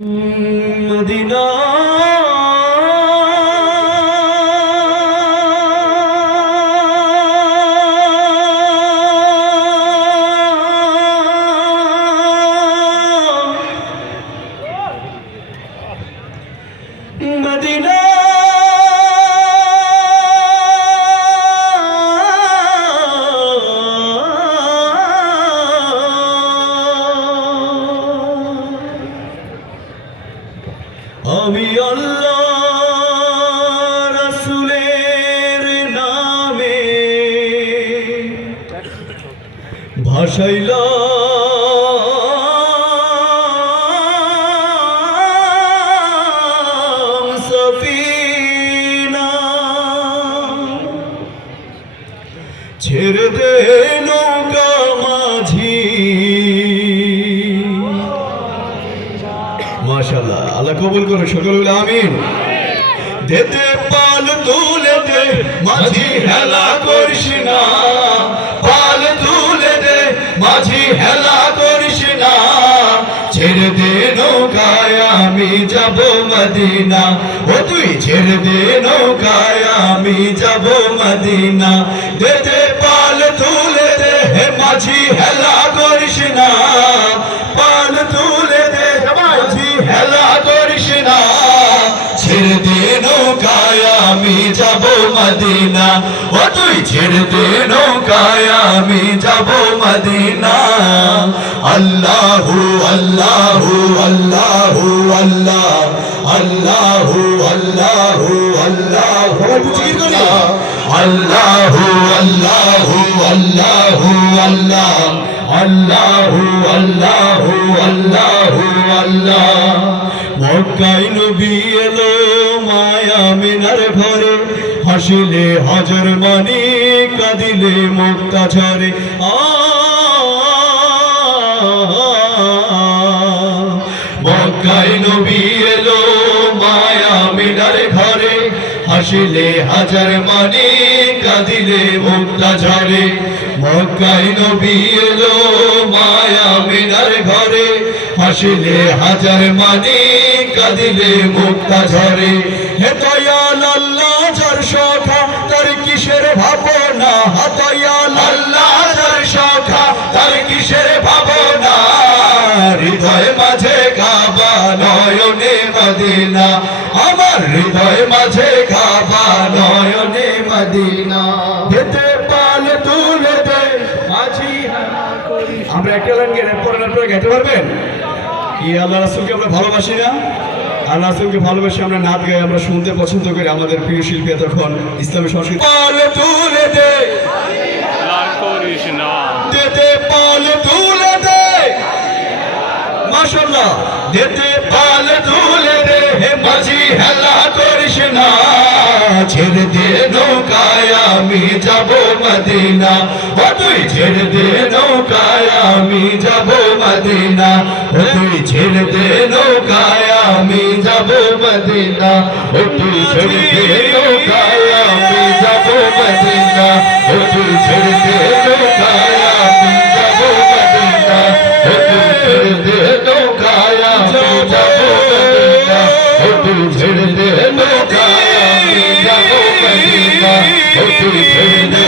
Medina Medina আমি আল্লাহ রাসূলের নামে ভাসাইলাম সফিনা ছেড়ে দে নৌকা মাঝি। মাশাআল্লাহ, আল্লাহ কবুল করে, সকলে বলে আমিন। দেতে পাল তুলে দে মাঝি, হেলা করিস না, পাল তুলে দে মাঝি, হেলা করিস না, ছেড়ে দে নৌকায় আমি যাব মদিনা, ও তুই ছেড়ে দে নৌকায় আমি যাব মদিনা। দেতে পাল তুলে দে হে মাঝি, হেলা করিস না, পাল তুলে দে মাঝি, হেলা করিস না, ছেড়ে দে নৌকায় আমি যাব মদিনা, ও তুই ছেড়ে দে নৌকায় আমি যাব মদিনা। আল্লাহু আল্লাহু আল্লাহু আল্লাহ, আল্লাহু আল্লাহু আল্লাহু আল্লাহু আল্লাহু আল্লাহু আল্লাহ, আল্লাহু আল্লাহু আল্লাহু আল্লাহ। মক্কায় নবী এলো মায়া মিনার ঘরে, হাসিলে হাজার মানি, কাঁদিলে মুক্তা ঝরে। মক্কায় নবী এলো মায়া মিনার ঘরে, হাসিলে হাজার মানি, কাঁদিলে মুক্তা ঝরে। মক্কায় নবী এলো মায়া মিনার ঘরে, হাসিলে হাজার মানি, কাঁদিলে মুক্তা ঝরে। হে দয়াল আল্লাহ যার সখা, তার কিসের ভাবনা, দয়াল আল্লাহ যার সখা, তার কিসের ভাবনা, হৃদয় মাঝে কাবা নয়নে মদিনা, আমার হৃদয় মাঝে কাবা নয়নে মদিনা। যেতে পাল তুলে দে মাঝি, আমরা একটা লাইন গেলে পরের লাইন গাইতে পারবেন কি? আল্লাহ রাসূলকে আমরা ভালোবাসি না? আল্লাহ রাসূলকে ভালোবাসি, আমরা নাচ গাই, আমরা শুনতে পছন্দ করি। আমাদের প্রিয় শিল্পী তখন ইসলামী সংস্কৃতি। পাল তুলে দে করিস না, দেতে পাল তুলে দে, মাশাআল্লাহ, দেতে পাল তুলে দে হে মাঝি, হেলা করিস না, ছেড়ে দে নৌকায় আমি যাব মদিনা, ও তুই ছেড়ে দে নৌকায় আমি যাব মদিনা, ও তুই ছেড়ে দে নৌকায় আমি যাব মদিনা, ও তুই ছেড়ে দে নৌকায় আমি যাব মদিনা, ও তুই ছেড়ে দে নৌকায় আমি যাব মদিনা, ও তুই ছেড়ে দে নৌকায় আমি যাব মদিনা, ও তুই ছেড়ে দে নৌকায় আমি যাব মদিনা, ও তুই ছেড়ে দে